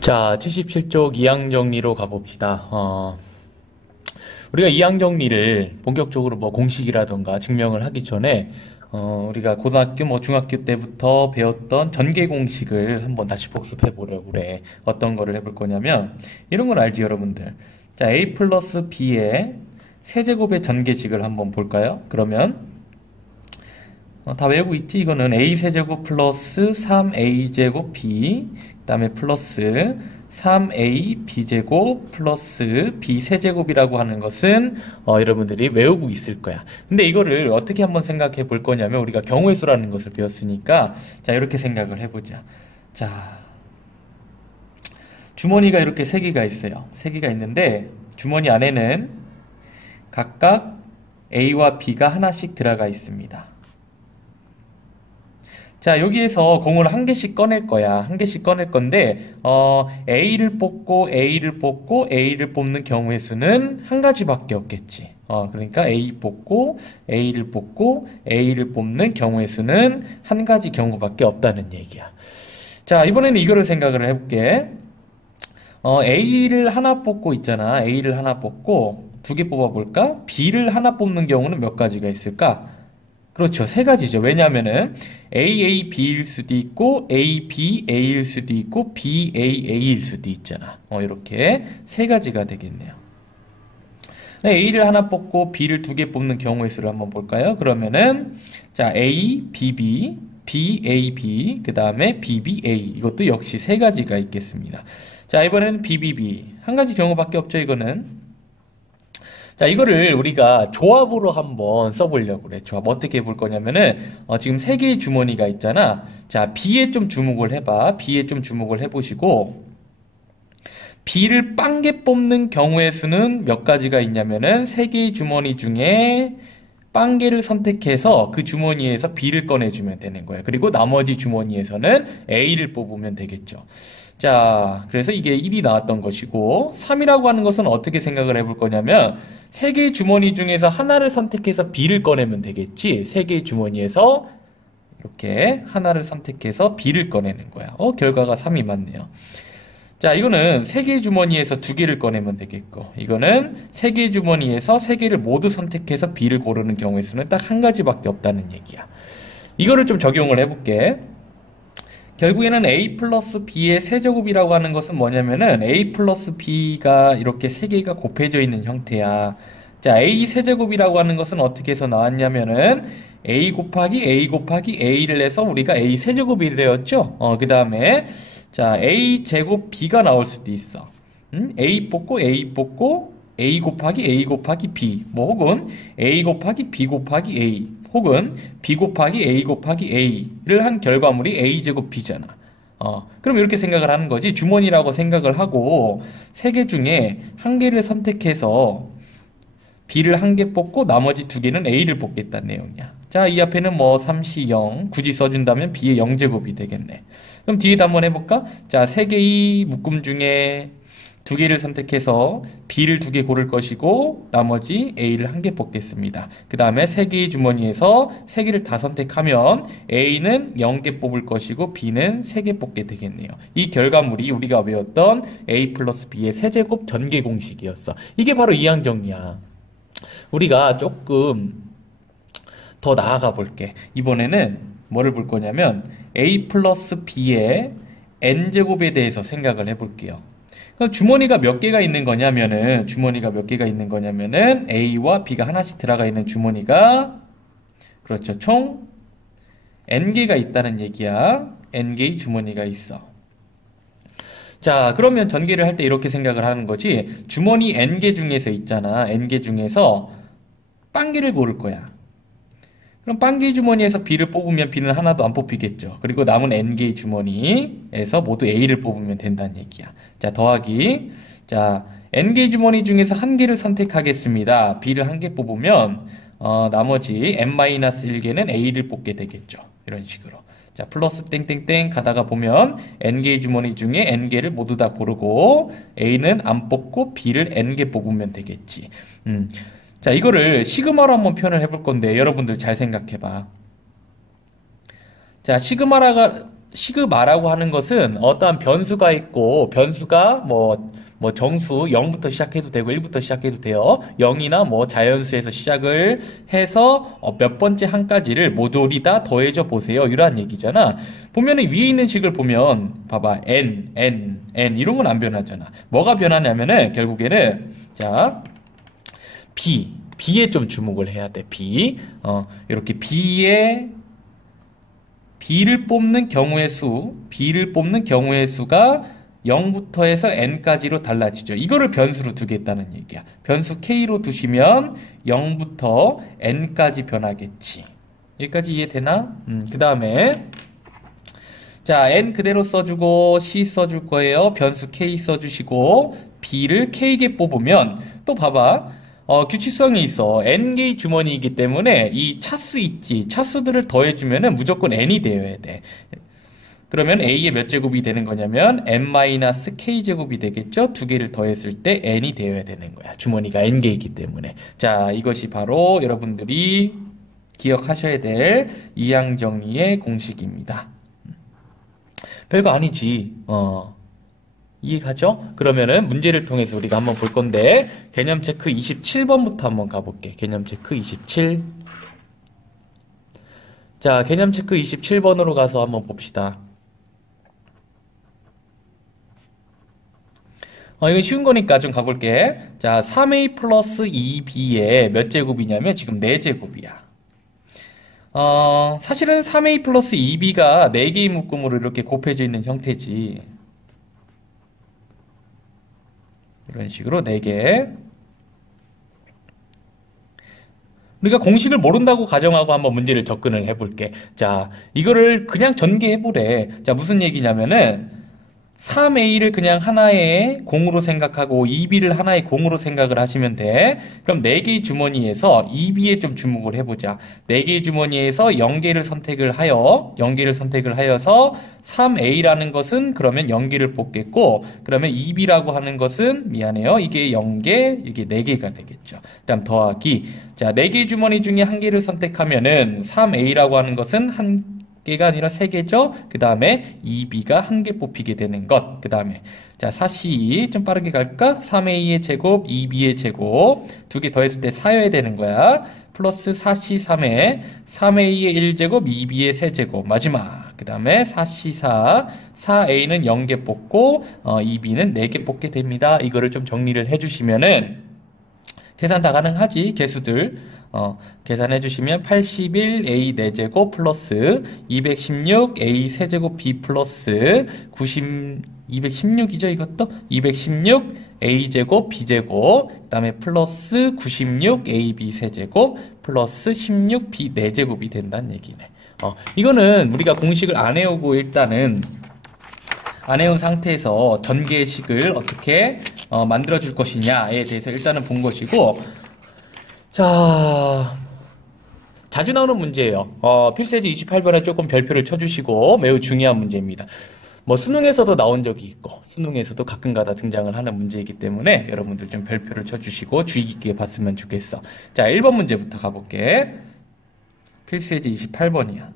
자, 77쪽 이항 정리로 가봅시다. 우리가 이항 정리를 본격적으로 뭐 공식이라던가 증명을 하기 전에, 우리가 고등학교, 뭐 중학교 때부터 배웠던 전개 공식을 한번 다시 복습해 보려고 그래. 어떤 거를 해볼 거냐면, 이런 걸 알지, 여러분들. 자, a 플러스 b의 세제곱의 전개식을 한번 볼까요? 그러면, 다 외우고 있지? 이거는 a 세제곱 플러스 3a 제곱 b, 그 다음에 플러스 3a b제곱 플러스 b 세제곱이라고 하는 것은 여러분들이 외우고 있을 거야. 근데 이거를 어떻게 한번 생각해 볼 거냐면, 우리가 경우의 수라는 것을 배웠으니까, 자, 이렇게 생각을 해보자. 자, 주머니가 이렇게 세 개가 있어요. 세 개가 있는데 주머니 안에는 각각 a와 b가 하나씩 들어가 있습니다. 자, 여기에서 공을 한 개씩 꺼낼 거야. 한 개씩 꺼낼 건데, A를 뽑고, A를 뽑고, A를 뽑는 경우의 수는 한 가지밖에 없겠지. 그러니까 A 뽑고, A를 뽑고, A를 뽑는 경우의 수는 한 가지 경우밖에 없다는 얘기야. 자, 이번에는 이거를 생각을 해볼게. A를 하나 뽑고 있잖아. A를 하나 뽑고, 두 개 뽑아볼까? B를 하나 뽑는 경우는 몇 가지가 있을까? 그렇죠. 세 가지죠. 왜냐하면은 A, B일 수도 있고 A, B, A일 수도 있고 B, A일 수도 있잖아. 이렇게 세 가지가 되겠네요. A를 하나 뽑고 B를 두 개 뽑는 경우의 수를 한번 볼까요? 그러면은 자, A, BB, B, AB, 그 다음에 BBA, 이것도 역시 세 가지가 있겠습니다. 자, 이번에는 BBB, 한 가지 경우밖에 없죠. 이거는. 자, 이거를 우리가 조합으로 한번 써보려고 그래. 조합 어떻게 해볼 거냐면은, 지금 세 개의 주머니가 있잖아. 자, B에 좀 주목을 해봐. B에 좀 주목을 해보시고, B를 빵개 뽑는 경우의 수는 몇 가지가 있냐면은, 세 개의 주머니 중에 빵개를 선택해서 그 주머니에서 B를 꺼내주면 되는 거야. 그리고 나머지 주머니에서는 A를 뽑으면 되겠죠. 자, 그래서 이게 1이 나왔던 것이고, 3이라고 하는 것은 어떻게 생각을 해볼 거냐면, 세 개의 주머니 중에서 하나를 선택해서 B를 꺼내면 되겠지. 세 개의 주머니에서 이렇게 하나를 선택해서 B를 꺼내는 거야. 결과가 3이 맞네요. 자, 이거는 세 개의 주머니에서 두 개를 꺼내면 되겠고, 이거는 세 개의 주머니에서 세 개를 모두 선택해서 B를 고르는 경우의 수는 딱 한 가지밖에 없다는 얘기야. 이거를 좀 적용을 해볼게. 결국에는 a 플러스 b의 세제곱이라고 하는 것은 뭐냐면은 a 플러스 b가 이렇게 세 개가 곱해져 있는 형태야. 자, a 세제곱이라고 하는 것은 어떻게 해서 나왔냐면은 a 곱하기 a 곱하기 a를 해서 우리가 a 세제곱이 되었죠. 그 다음에 자, a 제곱 b가 나올 수도 있어. a 뽑고 a 뽑고 a 곱하기 a 곱하기 b, 뭐 혹은 a 곱하기 b 곱하기 a, 혹은 b 곱하기 a 곱하기 a를 한 결과물이 a제곱 b잖아. 그럼 이렇게 생각을 하는 거지. 주머니라고 생각을 하고 세 개 중에 한 개를 선택해서 b를 한 개 뽑고 나머지 두 개는 a를 뽑겠다는 내용이야. 자, 이 앞에는 뭐 3시 0 굳이 써준다면 b의 0제곱이 되겠네. 그럼 뒤에도 한번 해볼까? 자, 세 개의 묶음 중에 두 개를 선택해서 B를 두 개 고를 것이고 나머지 A를 한 개 뽑겠습니다. 그 다음에 세 개의 주머니에서 세 개를 다 선택하면 A는 0개 뽑을 것이고 B는 3개 뽑게 되겠네요. 이 결과물이 우리가 외웠던 A 플러스 B의 세제곱 전개 공식이었어. 이게 바로 이항 정리야. 우리가 조금 더 나아가 볼게. 이번에는 뭐를 볼 거냐면 A 플러스 B의 N제곱에 대해서 생각을 해볼게요. 주머니가 몇 개가 있는 거냐면은, A와 B가 하나씩 들어가 있는 주머니가, 그렇죠. 총 N개가 있다는 얘기야. N개의 주머니가 있어. 자, 그러면 전개를 할 때 이렇게 생각을 하는 거지. 주머니 N개 중에서 있잖아. N개 중에서 빵개를 고를 거야. 그럼 빵개 주머니에서 B를 뽑으면 B는 하나도 안 뽑히겠죠. 그리고 남은 N개의 주머니에서 모두 A를 뽑으면 된다는 얘기야. 자, 더하기. 자, N개의 주머니 중에서 한 개를 선택하겠습니다. B를 한 개 뽑으면 나머지 N-1개는 A를 뽑게 되겠죠. 이런 식으로. 자, 플러스 땡땡땡 가다가 보면 N개의 주머니 중에 N개를 모두 다 고르고 A는 안 뽑고 B를 N개 뽑으면 되겠지. 자, 이거를 시그마로 한번 표현을 해볼 건데 여러분들 잘 생각해봐. 자, 시그마라가 시그마라고 하는 것은 어떠한 변수가 있고, 변수가 뭐 정수 0부터 시작해도 되고 1부터 시작해도 돼요. 0이나 뭐 자연수에서 시작을 해서 몇 번째 한까지를 모조리 다 더해져 보세요. 이러한 얘기잖아. 보면은 위에 있는 식을 보면 봐봐. n 이런 건 안 변하잖아. 뭐가 변하냐면은 결국에는 자 b에 좀 주목을 해야 돼. 이렇게 b를 뽑는 경우의 수가 0부터 해서 n까지로 달라지죠. 이거를 변수로 두겠다는 얘기야. 변수 k로 두시면 0부터 n까지 변하겠지. 여기까지 이해되나? 그 다음에 자, n 그대로 써주고 c 써줄 거예요. 변수 k 써주시고 b를 k개 뽑으면 또 봐봐. 규칙성이 있어. n개의 주머니이기 때문에 이 차수 있지. 차수들을 더해주면은 무조건 n이 되어야 돼. 그러면 a의 몇 제곱이 되는 거냐면 n-k제곱이 되겠죠? 두 개를 더했을 때 n이 되어야 되는 거야. 주머니가 n개이기 때문에. 자, 이것이 바로 여러분들이 기억하셔야 될 이항정리의 공식입니다. 별거 아니지. 이해가죠? 그러면은 문제를 통해서 우리가 한번 볼 건데 개념 체크 27번부터 한번 가볼게. 개념 체크 27. 자, 개념 체크 27번으로 가서 한번 봅시다. 이건 쉬운 거니까 좀 가볼게. 자, 3a 플러스 2b의 몇 제곱이냐면 지금 4제곱이야. 사실은 3a 플러스 2b가 4개의 묶음으로 이렇게 곱해져 있는 형태지. 이런 식으로 4개. 우리가 공식을 모른다고 가정하고 한번 문제를 접근을 해볼게. 자, 이거를 그냥 전개해보래. 자, 무슨 얘기냐면은 3a를 그냥 하나의 공으로 생각하고 2b를 하나의 공으로 생각을 하시면 돼. 그럼 4개의 주머니에서 2b에 좀 주목을 해보자. 4개의 주머니에서 0개를 선택을 하여서 3a라는 것은 그러면 0개를 뽑겠고, 그러면 2b라고 하는 것은 미안해요. 이게 0개, 이게 4개가 되겠죠. 그다음 더하기. 자, 4개의 주머니 중에 1개를 선택하면은 3a라고 하는 것은 1개가 아니라 3개죠. 그 다음에 2b가 1개 뽑히게 되는 것. 그 다음에 자, 4c 좀 빠르게 갈까? 3a의 제곱, 2b의 제곱 2개 더했을 때 4여야 되는 거야. 플러스 4c 3에 3a의 1제곱, 2b의 3제곱 마지막. 그 다음에 4c 4a는 0개 뽑고 2b는 4개 뽑게 됩니다. 이거를 좀 정리를 해주시면은 계산 다 가능하지. 개수들 계산해 주시면 81a 4제곱 플러스 216a 세제곱 b 플러스 216이죠. 이것도 216a 제곱 b 제곱 그 다음에 플러스 96ab 세제곱 플러스 16b 4제곱이 된다는 얘기네. 이거는 우리가 공식을 안 외우고 일단은 안 외운 상태에서 전개식을 어떻게 만들어 줄 것이냐에 대해서 일단은 본 것이고, 자, 자주 나오는 문제예요. 필세지 28번에 조금 별표를 쳐주시고 매우 중요한 문제입니다. 뭐 수능에서도 나온 적이 있고 수능에서도 가끔가다 등장을 하는 문제이기 때문에 여러분들 좀 별표를 쳐주시고 주의 깊게 봤으면 좋겠어. 자, 1번 문제부터 가볼게. 필세지 28번이야.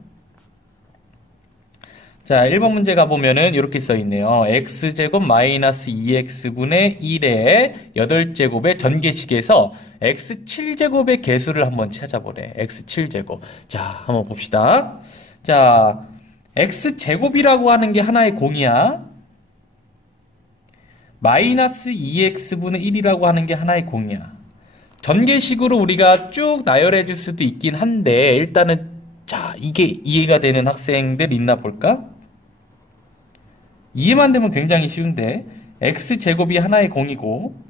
자, 1번 문제 가보면은 이렇게 써있네요. x제곱 마이너스 2x분의 1의 8제곱의 전개식에서 x7제곱의 개수를 한번 찾아보래. x7제곱. 자, 한번 봅시다. 자, x제곱이라고 하는 게 하나의 공이야. 마이너스 2x분의 1이라고 하는 게 하나의 공이야. 전개식으로 우리가 쭉 나열해 줄 수도 있긴 한데 일단은 자, 이게 이해가 되는 학생들 있나 볼까? 이해만 되면 굉장히 쉬운데 x제곱이 하나의 공이고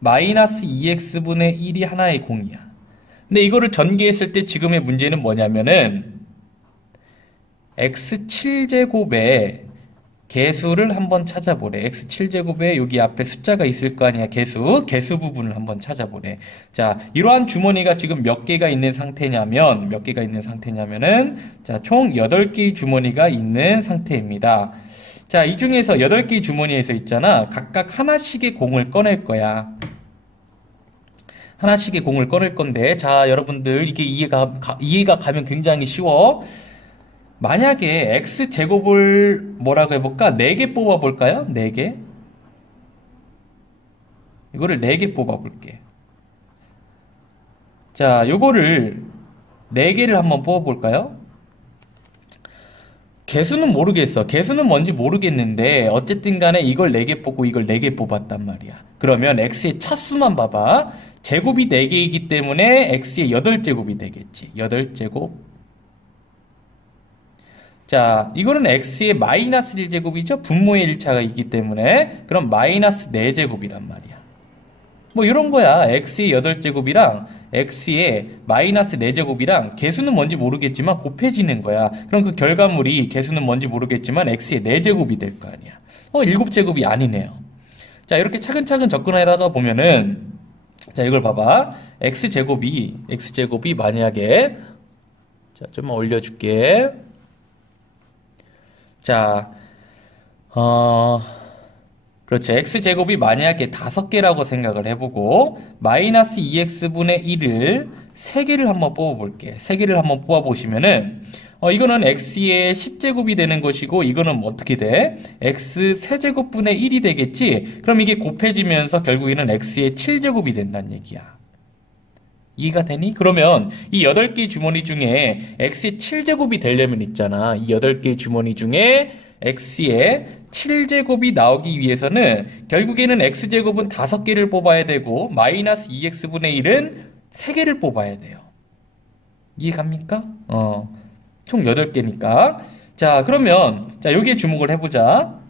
마이너스 2x분의 1이 하나의 공이야. 근데 이거를 전개했을 때 지금의 문제는 뭐냐면은 x7제곱의 개수를 한번 찾아보래. x7제곱에 여기 앞에 숫자가 있을 거 아니야. 개수 부분을 한번 찾아보래. 자, 이러한 주머니가 지금 몇 개가 있는 상태냐면은 자, 총 8개의 주머니가 있는 상태입니다. 자, 이 중에서 8개의 주머니에서 있잖아. 각각 하나씩의 공을 꺼낼 거야. 하나씩의 공을 꺼낼 건데, 자, 여러분들 이게 이해가 가면 굉장히 쉬워. 만약에 x제곱을 뭐라고 해볼까? 4개 뽑아볼까요? 4개. 이거를 4개 뽑아볼게. 자, 요거를 4개를 한번 뽑아볼까요? 개수는 모르겠어. 개수는 뭔지 모르겠는데 어쨌든 간에 이걸 4개 뽑고 이걸 4개 뽑았단 말이야. 그러면 x의 차수만 봐봐. 제곱이 4개이기 때문에 x의 8제곱이 되겠지. 8제곱. 자, 이거는 x의 마이너스 1제곱이죠. 분모의 1차가 있기 때문에. 그럼 마이너스 4제곱이란 말이야. 뭐 이런 거야. x의 8제곱이랑 x의 마이너스 4제곱이랑 개수는 뭔지 모르겠지만 곱해지는 거야. 그럼 그 결과물이 개수는 뭔지 모르겠지만 x의 4제곱이 될 거 아니야. 7제곱이 아니네요. 자, 이렇게 차근차근 접근하다가 보면은 자, 이걸 봐봐. x제곱이 만약에 자, 좀만 올려줄게. 자, 그렇죠. x제곱이 만약에 5개라고 생각을 해보고 마이너스 2x분의 1을 3개를 한번 뽑아볼게. 3개를 한번 뽑아보시면은 이거는 x의 10제곱이 되는 것이고 이거는 어떻게 돼? x 세제곱분의 1이 되겠지? 그럼 이게 곱해지면서 결국에는 x의 7제곱이 된다는 얘기야. 이해가 되니? 그러면 이 8개의 주머니 중에 x의 7제곱이 되려면 있잖아. 이 8개의 주머니 중에 x의 7제곱이 나오기 위해서는 결국에는 x제곱은 5개를 뽑아야 되고 마이너스 2x분의 1은 3개를 뽑아야 돼요. 이해갑니까? 총 8개니까. 자, 그러면 자, 여기에 주목을 해보자.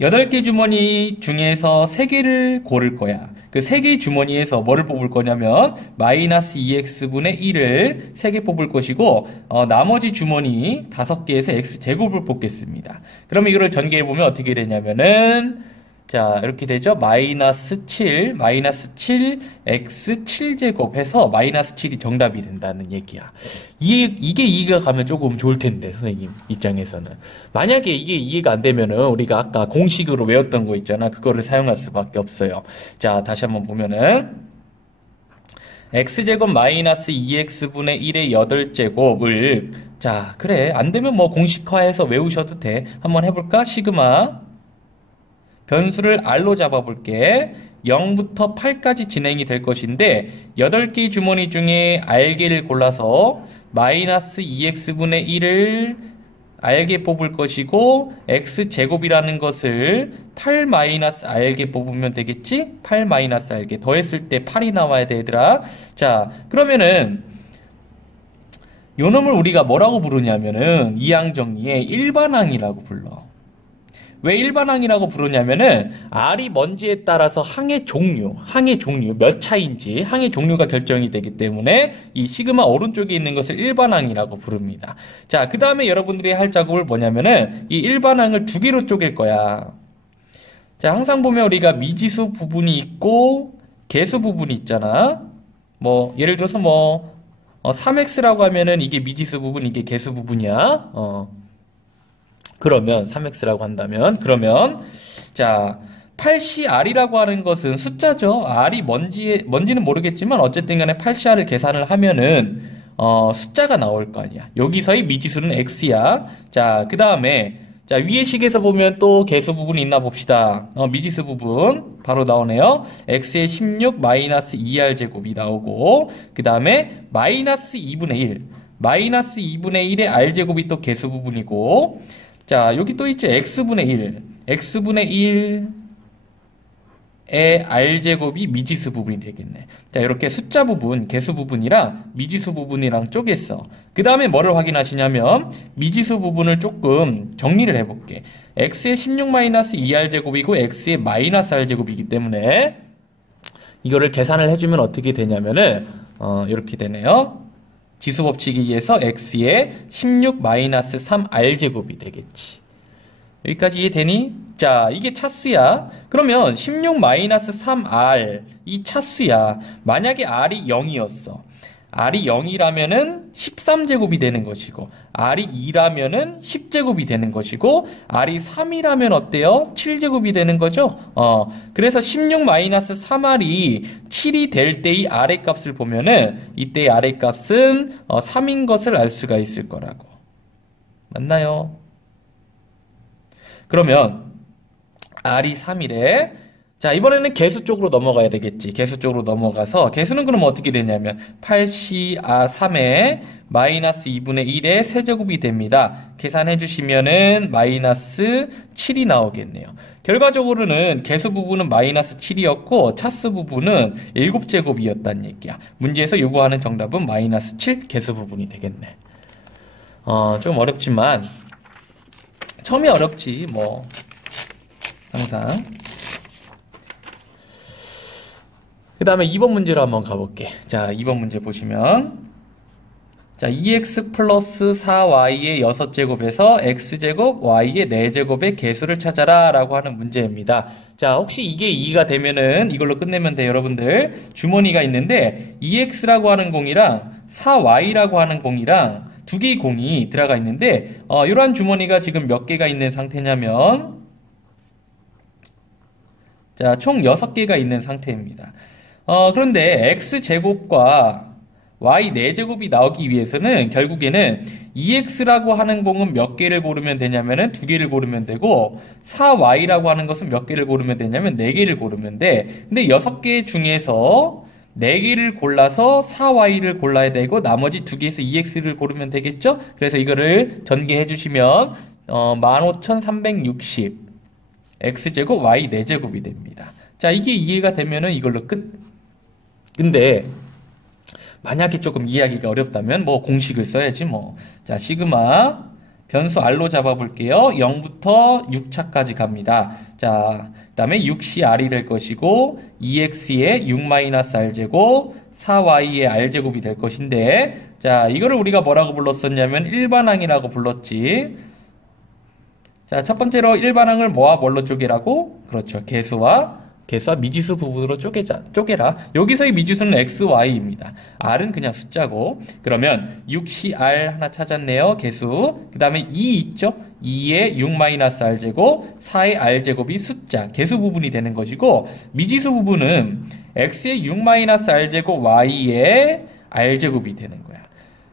8개 주머니 중에서 3개를 고를 거야. 그 3개의 주머니에서 뭐를 뽑을 거냐면 마이너스 2x분의 1을 3개 뽑을 것이고 나머지 주머니 5개에서 x제곱을 뽑겠습니다. 그럼 이거를 전개해보면 어떻게 되냐면은 자, 이렇게 되죠. 마이너스 7 x 7제곱 해서 마이너스 7이 정답이 된다는 얘기야. 이게 이해가 가면 조금 좋을 텐데, 선생님 입장에서는. 만약에 이게 이해가 안 되면은 우리가 아까 공식으로 외웠던 거 있잖아. 그거를 사용할 수밖에 없어요. 자, 다시 한번 보면은 x제곱 마이너스 2x분의 1의 8제곱을 자, 그래. 안 되면 뭐 공식화해서 외우셔도 돼. 한번 해볼까? 시그마 변수를 r로 잡아볼게. 0부터 8까지 진행이 될 것인데 8개의 주머니 중에 r개를 골라서 마이너스 2x분의 1을 r개 뽑을 것이고 x제곱이라는 것을 8 마이너스 r개 뽑으면 되겠지? 8 마이너스 r개 더했을 때 8이 나와야 돼, 얘들아. 자, 그러면은 요 놈을 우리가 뭐라고 부르냐면은 이항정리의 일반항이라고 불러. 왜 일반항이라고 부르냐면은 R이 뭔지에 따라서 항의 종류 몇 차인지 항의 종류가 결정이 되기 때문에 이 시그마 오른쪽에 있는 것을 일반항이라고 부릅니다. 자, 그 다음에 여러분들이 할 작업을 뭐냐면은 이 일반항을 2개로 쪼갤 거야. 자, 항상 보면 우리가 미지수 부분이 있고 개수 부분이 있잖아. 뭐 예를 들어서 3x라고 하면은 이게 미지수 부분, 이게 개수 부분이야. 그러면 3x라고 한다면 그러면 자 8CR이라고 하는 것은 숫자죠. R이 뭔지는 모르겠지만 어쨌든 간에 8CR을 계산을 하면은 숫자가 나올 거 아니야. 여기서의 미지수는 x야. 자, 그 다음에 자, 위의 식에서 보면 또 개수 부분이 있나 봅시다. 미지수 부분 바로 나오네요. x의 16 마이너스 2r 제곱이 나오고 그 다음에 마이너스 2분의 1 마이너스 2분의 1의 r 제곱이 또 개수 부분이고 자, 여기 또 있죠. x분의 1. x분의 1의 r제곱이 미지수 부분이 되겠네. 자, 이렇게 숫자 부분, 개수 부분이랑 미지수 부분이랑 쪼갰어. 그 다음에 뭐를 확인하시냐면 미지수 부분을 조금 정리를 해볼게. x의 16-2r제곱이고 x의 마이너스 r제곱이기 때문에 이거를 계산을 해주면 어떻게 되냐면은 이렇게 되네요. 지수법칙에 의해서 x의 16-3r제곱이 되겠지. 여기까지 이해되니? 자, 이게 차수야. 그러면 16-3r 이 차수야. 만약에 r이 0이었어. r이 0이라면은 13제곱이 되는 것이고 r이 2라면은 10제곱이 되는 것이고 r이 3이라면 어때요? 7제곱이 되는 거죠? 그래서 16-3r이 7이 될 때의 r의 값을 보면은 이때의 r의 값은 3인 것을 알 수가 있을 거라고. 맞나요? 그러면 R이 3이래. 자, 이번에는 개수 쪽으로 넘어가야 되겠지. 개수 쪽으로 넘어가서 개수는 그럼 어떻게 되냐면 8C3에 마이너스 2분의 1의 세제곱이 됩니다. 계산해 주시면은 마이너스 7이 나오겠네요. 결과적으로는 개수 부분은 마이너스 7이었고 차수 부분은 7제곱이었다는 얘기야. 문제에서 요구하는 정답은 마이너스 7 개수 부분이 되겠네. 좀 어렵지만 처음이 어렵지 뭐 항상. 그 다음에 2번 문제로 한번 가볼게. 자, 2번 문제 보시면 자, 2x 플러스 4y의 6제곱에서 x제곱 y의 4제곱의 개수를 찾아라 라고 하는 문제입니다. 자, 혹시 이게 2가 되면은 이걸로 끝내면 돼요, 여러분들. 주머니가 있는데 2x라고 하는 공이랑 4y라고 하는 공이랑 두 개의 공이 들어가 있는데 이러한 주머니가 지금 몇 개가 있는 상태냐면 자, 총 6개가 있는 상태입니다. 그런데 x제곱과 y 4제곱이 나오기 위해서는 결국에는 2x라고 하는 공은 몇 개를 고르면 되냐면은 2개를 고르면 되고 4y라고 하는 것은 몇 개를 고르면 되냐면 4개를 고르면 돼. 근데 6개 중에서 4개를 골라서 4y를 골라야 되고 나머지 2개에서 2x를 고르면 되겠죠? 그래서 이거를 전개해 주시면 15360 x제곱 y 4제곱이 됩니다. 자, 이게 이해가 되면은 이걸로 끝. 근데 만약에 조금 이해하기가 어렵다면 뭐 공식을 써야지 뭐. 자, 시그마 변수 r로 잡아볼게요. 0부터 6차까지 갑니다. 자, 그 다음에 6cr이 될 것이고 2x의 6-r제곱 4y의 r제곱이 될 것인데 자, 이거를 우리가 뭐라고 불렀었냐면 일반항이라고 불렀지. 자, 첫 번째로 일반항을 뭐와 뭘로 쪼개라고? 그렇죠. 개수와 미지수 부분으로 쪼개라. 여기서의 미지수는 x, y입니다. r은 그냥 숫자고. 그러면 6cr 하나 찾았네요. 개수. 그 다음에 2 있죠? 2의 6-r제곱, 4의 r제곱이 숫자, 개수 부분이 되는 것이고 미지수 부분은 x의 6-r제곱, y의 r제곱이 되는 거야.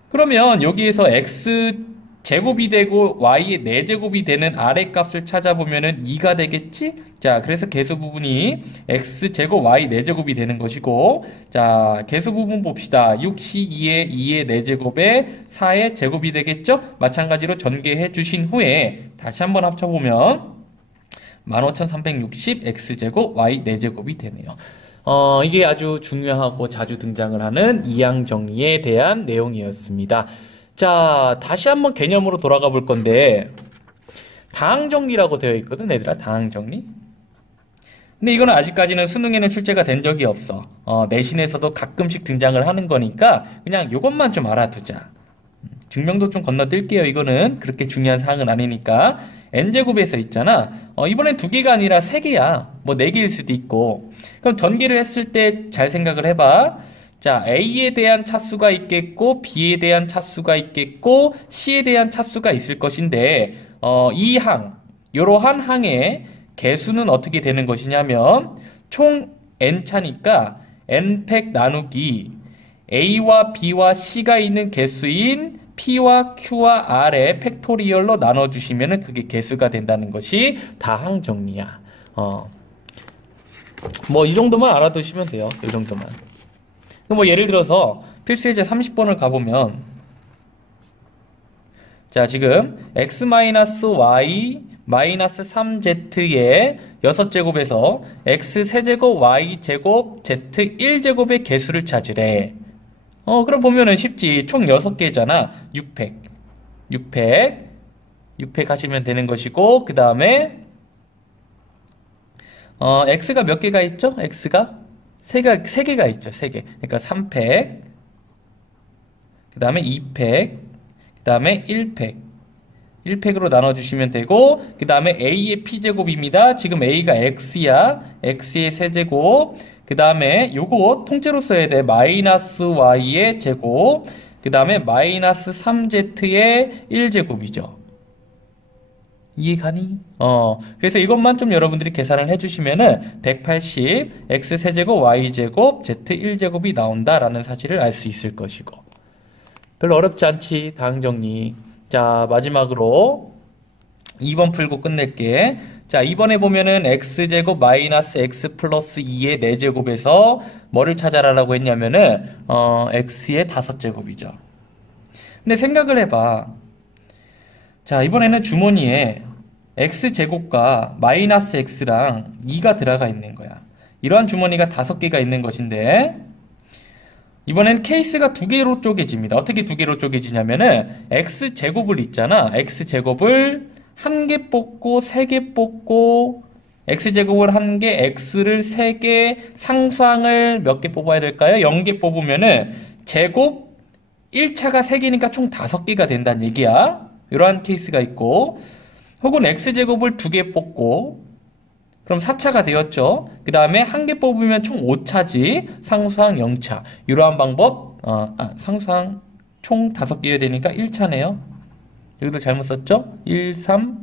그러면 여기에서 x 제곱이 되고 y의 4제곱이 되는 r의 값을 찾아보면은 2가 되겠지? 자, 그래서 개수 부분이 x제곱 y 4제곱이 되는 것이고 자, 개수 부분 봅시다. 6c2의 2의 4제곱에 4의 제곱이 되겠죠? 마찬가지로 전개해 주신 후에 다시 한번 합쳐보면 15360 x제곱 y 4제곱이 되네요. 이게 아주 중요하고 자주 등장을 하는 이항 정리에 대한 내용이었습니다. 자, 다시 한번 개념으로 돌아가 볼 건데 다항정리라고 되어 있거든, 얘들아. 다항정리. 근데 이거는 아직까지는 수능에는 출제가 된 적이 없어. 내신에서도 가끔씩 등장을 하는 거니까 그냥 이것만 좀 알아두자. 증명도 좀 건너뛸게요. 이거는 그렇게 중요한 사항은 아니니까. n제곱에서 있잖아. 이번엔 2개가 아니라 3개야. 뭐 4개일 수도 있고. 그럼 전개를 했을 때 잘 생각을 해봐. 자, A에 대한 차수가 있겠고, B에 대한 차수가 있겠고, C에 대한 차수가 있을 것인데, 이 항, 이러한 항의 개수는 어떻게 되는 것이냐면, 총 n차니까, n팩 나누기, A와 B와 C가 있는 개수인 P와 Q와 R의 팩토리얼로 나눠주시면 그게 개수가 된다는 것이 다항 정리야. 뭐, 이 정도만 알아두시면 돼요. 이 정도만. 뭐 예를 들어서 필수예제 30번을 가보면 자, 지금 x-y-3z의 6제곱에서 x3제곱 y제곱 z1제곱의 개수를 찾으래. 그럼 보면은 쉽지. 총 6개잖아. 6팩 하시면 되는 것이고 그 다음에 x가 몇 개가 있죠? x가 3개가 있죠. 3개. 그러니까 3팩, 그 다음에 2팩, 그 다음에 1팩. 1팩으로 나눠주시면 되고, 그 다음에 A의 P제곱입니다. 지금 A가 X야. X의 세제곱. 그 다음에 요거 통째로 써야 돼. 마이너스 Y의 제곱. 그 다음에 마이너스 3Z의 1제곱이죠. 이해가니? 그래서 이것만 좀 여러분들이 계산을 해주시면은 180 x세제곱 y제곱 z1제곱이 나온다라는 사실을 알 수 있을 것이고 별로 어렵지 않지, 다항정리. 자, 마지막으로 2번 풀고 끝낼게. 자, 이번에 보면은 x제곱 마이너스 x 플러스 2의 4제곱에서 뭐를 찾아라라고 했냐면은 x의 5제곱이죠. 근데 생각을 해봐. 자, 이번에는 주머니에 x제곱과 마이너스 x랑 2가 들어가 있는 거야. 이러한 주머니가 5개가 있는 것인데 이번엔 케이스가 2개로 쪼개집니다. 어떻게 2개로 쪼개지냐면은 x제곱을 있잖아. x제곱을 1개 뽑고 3개 뽑고 x제곱을 1개, x를 3개, 상수항을 몇 개 뽑아야 될까요? 0개 뽑으면은 제곱 1차가 3개니까 총 5개가 된다는 얘기야. 이러한 케이스가 있고 혹은 x제곱을 2개 뽑고 그럼 4차가 되었죠. 그 다음에 1개 뽑으면 총 5차지. 상수항 0차. 이러한 방법 상수항 총 5개여야 되니까 1차네요. 여기도 잘못 썼죠? 1, 3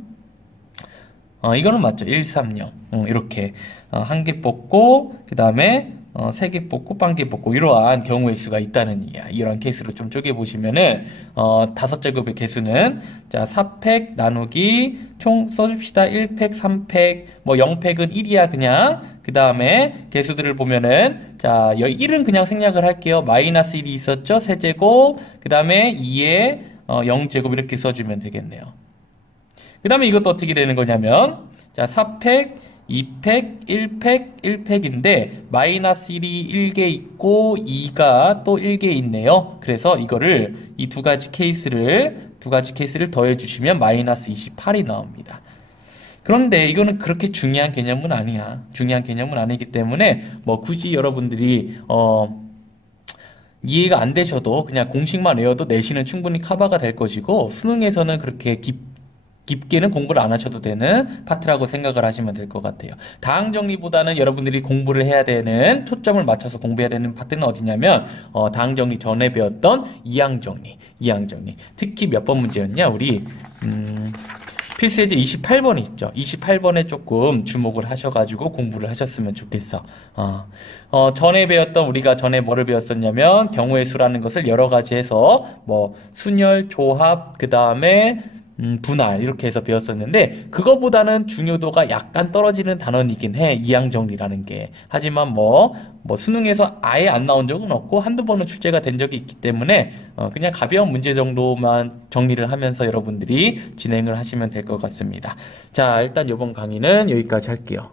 이거는 맞죠. 1, 3, 0 이렇게 1개 뽑고 그 다음에 3개 뽑고 빵개 뽑고 이러한 경우의 수가 있다는 이야. 이러한 케이스로 좀 쪼개보시면은 5제곱의 개수는 자 4팩 나누기 총 써줍시다. 1팩, 3팩 뭐 0팩은 1이야 그냥. 그 다음에 개수들을 보면은 자 1은 그냥 생략을 할게요. 마이너스 1이 있었죠. 세제곱 그 다음에 2에 0제곱 이렇게 써주면 되겠네요. 그 다음에 이것도 어떻게 되는 거냐면 자 4팩 2팩, 1팩, 1팩인데 마이너스 1이 1개 있고 2가 또 1개 있네요. 그래서 이거를 이 두 가지 케이스를 더해 주시면 마이너스 28이 나옵니다. 그런데 이거는 그렇게 중요한 개념은 아니야. 중요한 개념은 아니기 때문에 뭐 굳이 여러분들이 이해가 안 되셔도 그냥 공식만 외워도 내신은 충분히 커버가 될 것이고 수능에서는 그렇게 깊게는 공부를 안 하셔도 되는 파트라고 생각을 하시면 될 것 같아요. 다항 정리보다는 여러분들이 공부를 해야 되는 초점을 맞춰서 공부해야 되는 파트는 어디냐면 다항 정리 전에 배웠던 이항 정리. 특히 몇 번 문제였냐? 우리 필수예제 28번이 있죠. 28번에 조금 주목을 하셔가지고 공부를 하셨으면 좋겠어. 전에 배웠던 우리가 전에 뭐를 배웠었냐면 경우의 수라는 것을 여러 가지 해서 뭐 순열, 조합, 그 다음에 분할 이렇게 해서 배웠었는데 그거보다는 중요도가 약간 떨어지는 단원이긴 해. 이항정리라는 게. 하지만 뭐 수능에서 아예 안 나온 적은 없고 한두 번은 출제가 된 적이 있기 때문에 그냥 가벼운 문제 정도만 정리를 하면서 여러분들이 진행을 하시면 될 것 같습니다. 자, 일단 이번 강의는 여기까지 할게요.